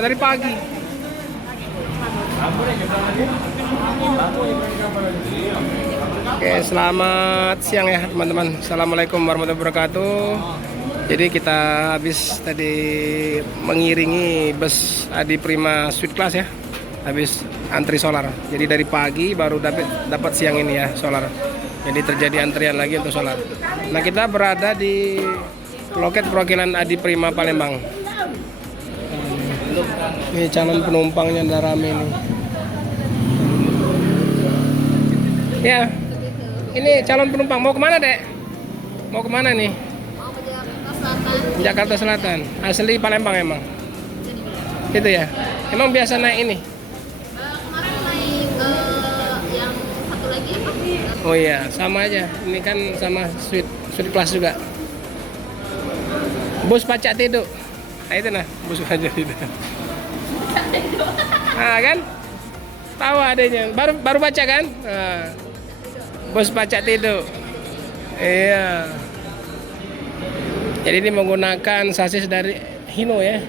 dari pagi. Oke, selamat siang ya teman-teman. Assalamualaikum warahmatullahi wabarakatuh. Jadi kita habis tadi mengiringi bus Adi Prima Sweet Class ya. Habis antri solar. Jadi dari pagi baru dapat siang ini ya solar. Jadi terjadi antrian lagi untuk solar. Nah, kita berada di loket perwakilan Adi Prima Palembang. Ini calon penumpangnya udah rame nih. Ya, ini calon penumpang mau kemana dek? Mau kemana nih? Mau ke Jakarta Selatan. Jakarta Selatan. Asli Palembang emang. Itu ya. Emang biasa naik ini? Kemarin naik yang satu lagi apa? Oh iya, sama aja. Ini kan sama Sweet Class juga. Bus Pacak Tidu. Nah itu nah, bus Pacak Tidu. Ah kan? Tahu adanya. Baru baca kan? Nah, bus Pacak Tidu. Iya. Jadi ini menggunakan sasis dari Hino ya.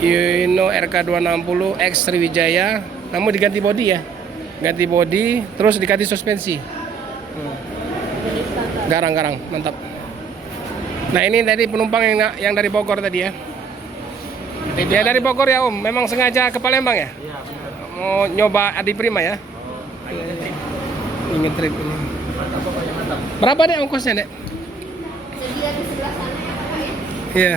Hino RK260 X Sriwijaya. Namun diganti bodi ya. Ganti bodi, terus diganti suspensi. Garang-garang, mantap. Nah ini tadi penumpang yang dari Bogor tadi ya. Dia dari Bogor ya Om, memang sengaja ke Palembang ya? Iya benar. Mau nyoba Adi Prima ya? Ingin trip ini. Berapa deh ongkosnya dek? Sedia di sebelah sana. Iya.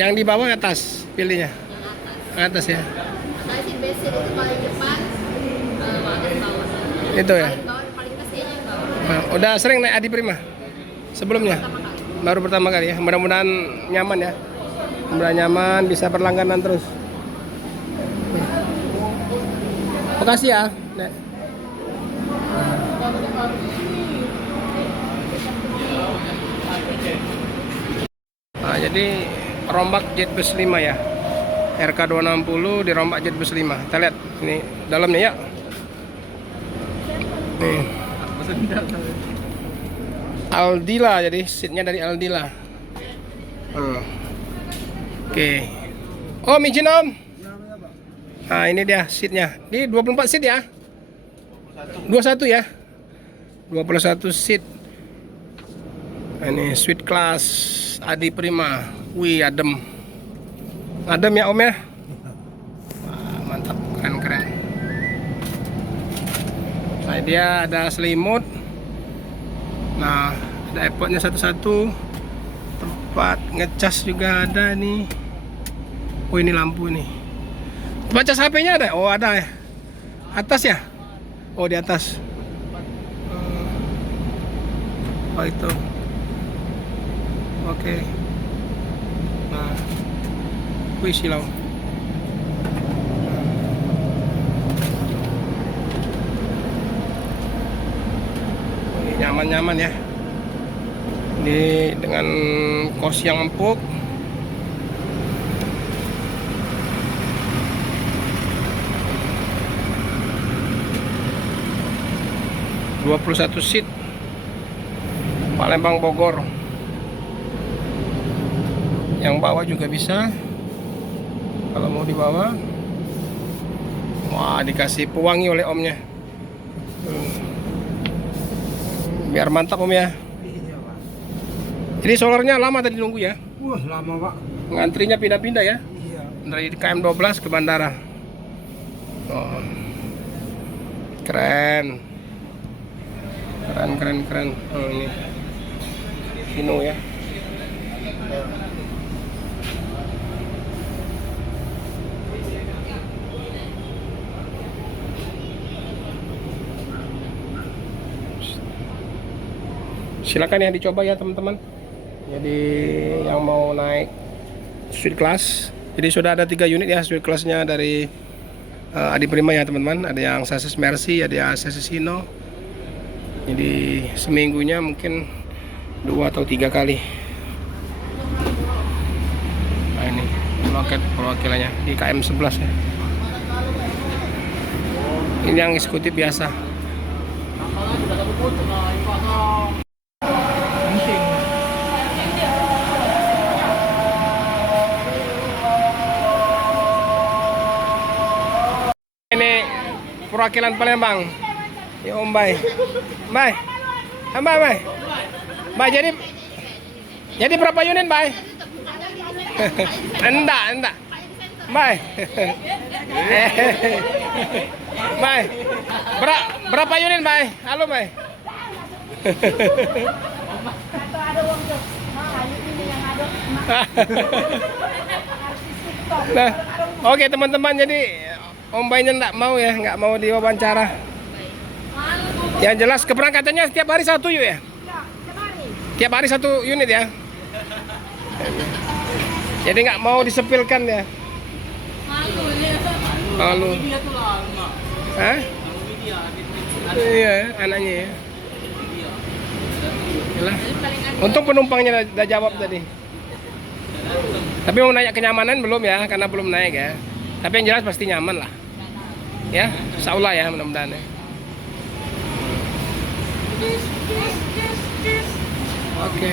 Yang di bawah atas pilihnya? Yang atas. Atas ya? Saya sih basic itu paling depan, atas bawah. Itu ya? Paling bawah, paling kesian yang bawah. Nah, udah sering naik Adi Prima? Sebelumnya? Pertama kali. Baru pertama kali ya? Mudah-mudahan nyaman ya? Mudah-mudahan nyaman, bisa berlangganan terus. Makasih ya Nek. Nah, jadi rombak Jetbus 5 ya. RK260 dirombak Jetbus 5. Kita lihat ini dalamnya ya. Nih. Aldila, jadi seatnya dari Aldila. Oke. Om izin Om. Nah ini dia seatnya. Ini 24 seat ya. 21 ya. 21 seat. Nah, ini Sweet Class Adi Prima. Wih adem. Adem ya Om ya. Wah, mantap, keren-keren. Nah dia ada selimut. Nah ada iPodnya satu-satu. Tempat ngecas juga ada nih. Oh ini lampu nih. Baca HP-nya ada? Oh ada ya. Atas ya? Oh di atas. Oh itu. Oke. Nah, wih silau. Ini nyaman-nyaman ya. Ini dengan kos yang empuk. Dua 21 seat Palembang Bogor. Yang bawah juga bisa kalau mau dibawa. Wah dikasih pewangi oleh omnya. Biar mantap Om ya. Jadi solarnya lama tadi nunggu ya? Wah lama pak. Ngantrinya pindah-pindah ya? Iya. Dari KM12 ke bandara. Oh. Keren. Keren. Oh ini Hino ya. Silakan ya dicoba ya teman-teman. Jadi yang mau naik Sweet Class, jadi sudah ada 3 unit ya Sweet Classnya dari Adi Prima ya teman-teman. Ada yang sasis Mercy, ada yang sasis Hino. Jadi seminggunya mungkin 2 atau 3 kali. Nah ini loket perwakilannya di KM11 ya. Ini yang eksekutif biasa. perwakilan Palembang. Ya Om Bay. Bay. Bay, Bay. Bay, jadi berapa unit, Bay? Enggak. Bay. Bay. Berapa unit, Bay? Halo, Bay. Nah, oke teman-teman, jadi Om Baynya nggak mau diwawancara. Yang jelas keberangkatannya setiap hari satu yuk ya? Tiap hari satu unit ya? Jadi nggak mau disepilkan ya? Malu. Hah? Iya, anaknya ya. Yalah. Untung penumpangnya udah jawab tadi. Tapi mau nanya kenyamanan belum ya, karena belum naik ya. Tapi yang jelas pasti nyaman lah. Ya, insya Allah ya, mudah-mudahan ya. Oke.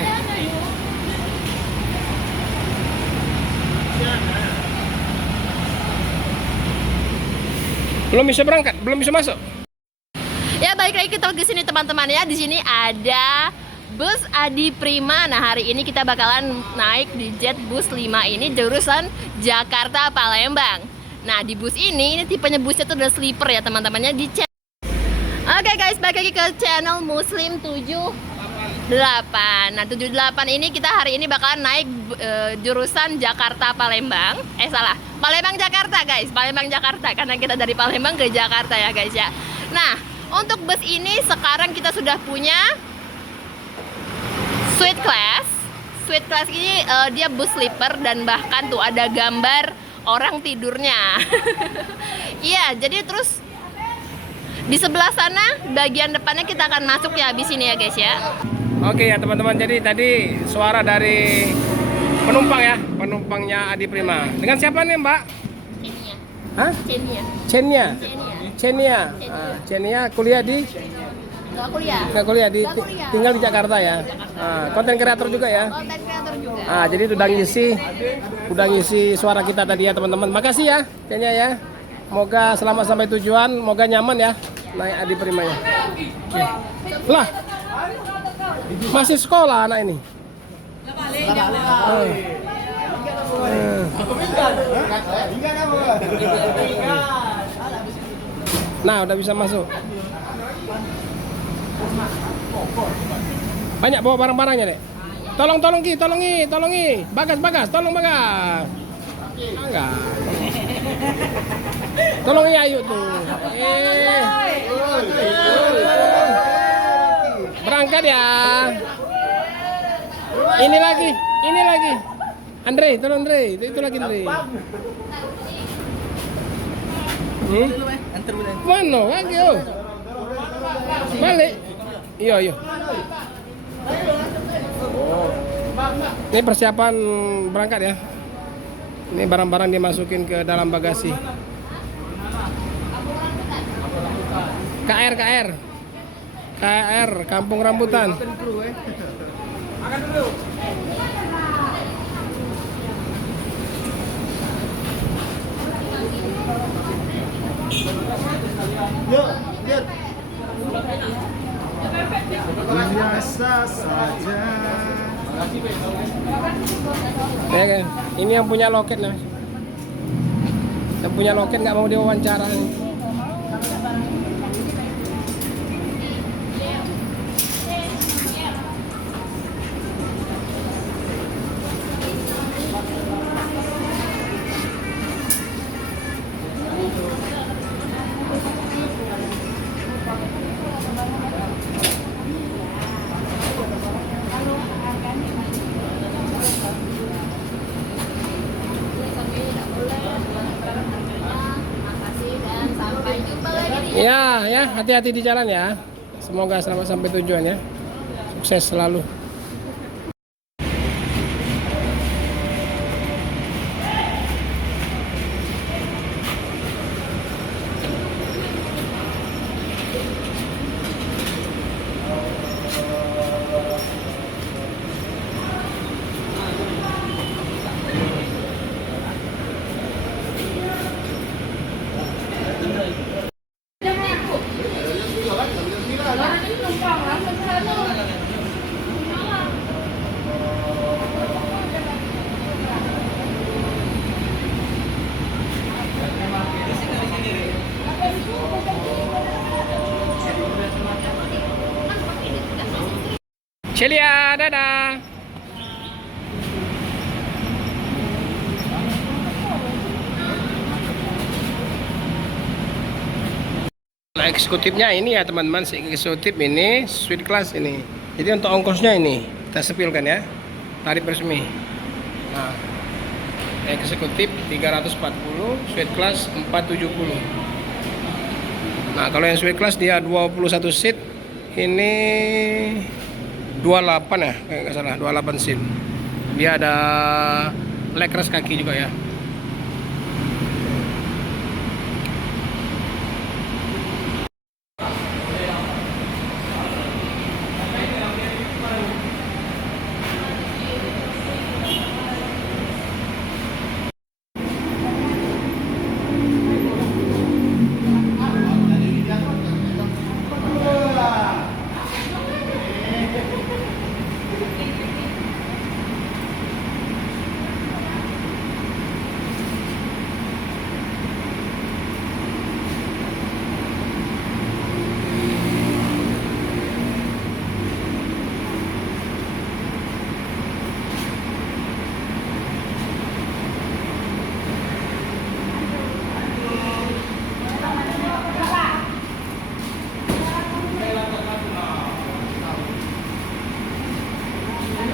Belum bisa berangkat, belum bisa masuk. Ya, balik lagi kita ke sini teman-teman ya. Di sini ada bus Adi Prima. Nah, hari ini kita bakalan naik di jet bus 5 ini jurusan Jakarta Palembang. Nah, di bus ini tipenya busnya tuh udah sleeper ya teman-temannya di chat. Oke guys, balik lagi ke channel Muslim 78. Nah, 78 ini kita hari ini bakalan naik jurusan Jakarta Palembang. Palembang Jakarta guys, Palembang Jakarta, karena kita dari Palembang ke Jakarta ya guys ya. Nah, untuk bus ini sekarang kita sudah punya suite class. Suite class ini dia bus sleeper dan bahkan tuh ada gambar orang tidurnya. Iya, jadi terus di sebelah sana bagian depannya kita akan masuk ya habis ini ya guys ya. Oke ya teman-teman, jadi tadi suara dari penumpang ya, penumpangnya Adi Prima. Dengan siapa nih Mbak? Cenia. Hah? Cenia. Chenia. Cenia. Chenia. Chenia kuliah di? Gak kuliah. Nggak kuliah di, Nggak kuliah. tinggal di Jakarta ya. Konten kreator juga ya. Konten kreator juga. Jadi udah ngisi suara kita tadi ya teman-teman. Makasih ya, Chenia ya. Moga selamat sampai tujuan, moga nyaman ya naik Adi Prima ya. Lah, masih sekolah anak ini. Nah, udah bisa masuk. Banyak bawa barang-barangnya, Dek. Tolong Ki. Bagas, tolong Bagas. Enggak. Tolong ya, ayo tuh. Berangkat ya. Ini lagi. Andre, tolong Andre. Itu lagi Andre. Mana? Lagi yo. Balik. Iya. Ini persiapan berangkat ya. Ini barang-barang dimasukin ke dalam bagasi. KR, Kampung Rambutan. Biasa saja. Ya kan? Ini yang punya loket nih. Yang punya loket nggak mau diwawancara. Ya, hati-hati di jalan ya. Semoga selamat sampai tujuan ya. Sukses selalu. Celia, dadah. Nah, eksekutifnya ini ya teman-teman, eksekutif ini suite class ini. Jadi untuk ongkosnya ini kita sepilkan ya, tarif resmi. Nah, eksekutif 340, suite class 470. Nah, kalau yang suite class dia 21 seat, ini 28 ya, kayak nggak salah 28 seat. Dia ada leg rest kaki juga ya.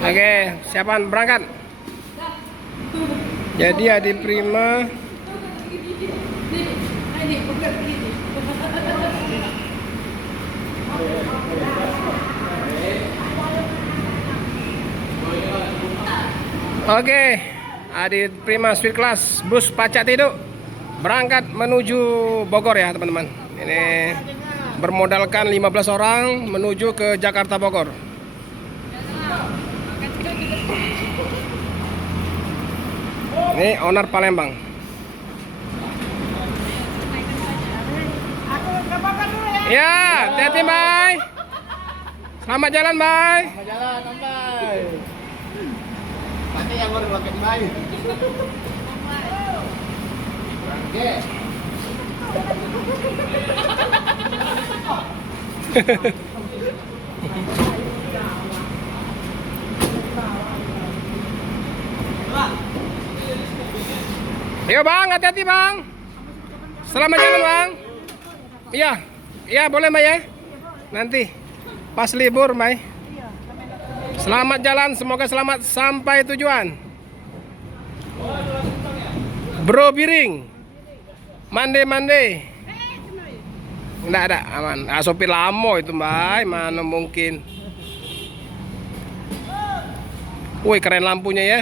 Oke, siapaan berangkat? Jadi Adi Prima Oke, Adi Prima Suite Class bus Pacak Tiduk berangkat menuju Bogor ya teman-teman. Ini bermodalkan 15 orang menuju ke Jakarta Bogor. Ini owner Palembang. Ya, hati-hati, Bay. Selamat jalan, Bay. Selamat jalan, Bay. Nanti yang baru pakai Bay. Oke. Yo bang, hati-hati bang. Selamat jalan bang. Iya, iya boleh Mbak ya. Nanti pas libur Mbak. Selamat jalan, semoga selamat sampai tujuan. Bro Biring, mande. Nggak ada, aman. Ah, sopir lamo itu Mbak, mana mungkin. Woi keren lampunya ya.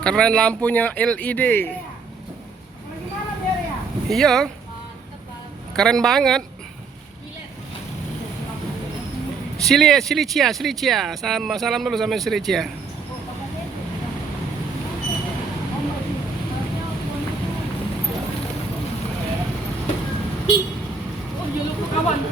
Keren lampunya LED. Iya. Keren banget. Silicia. Salam dulu sama Silicia. Oh, juluk kawan.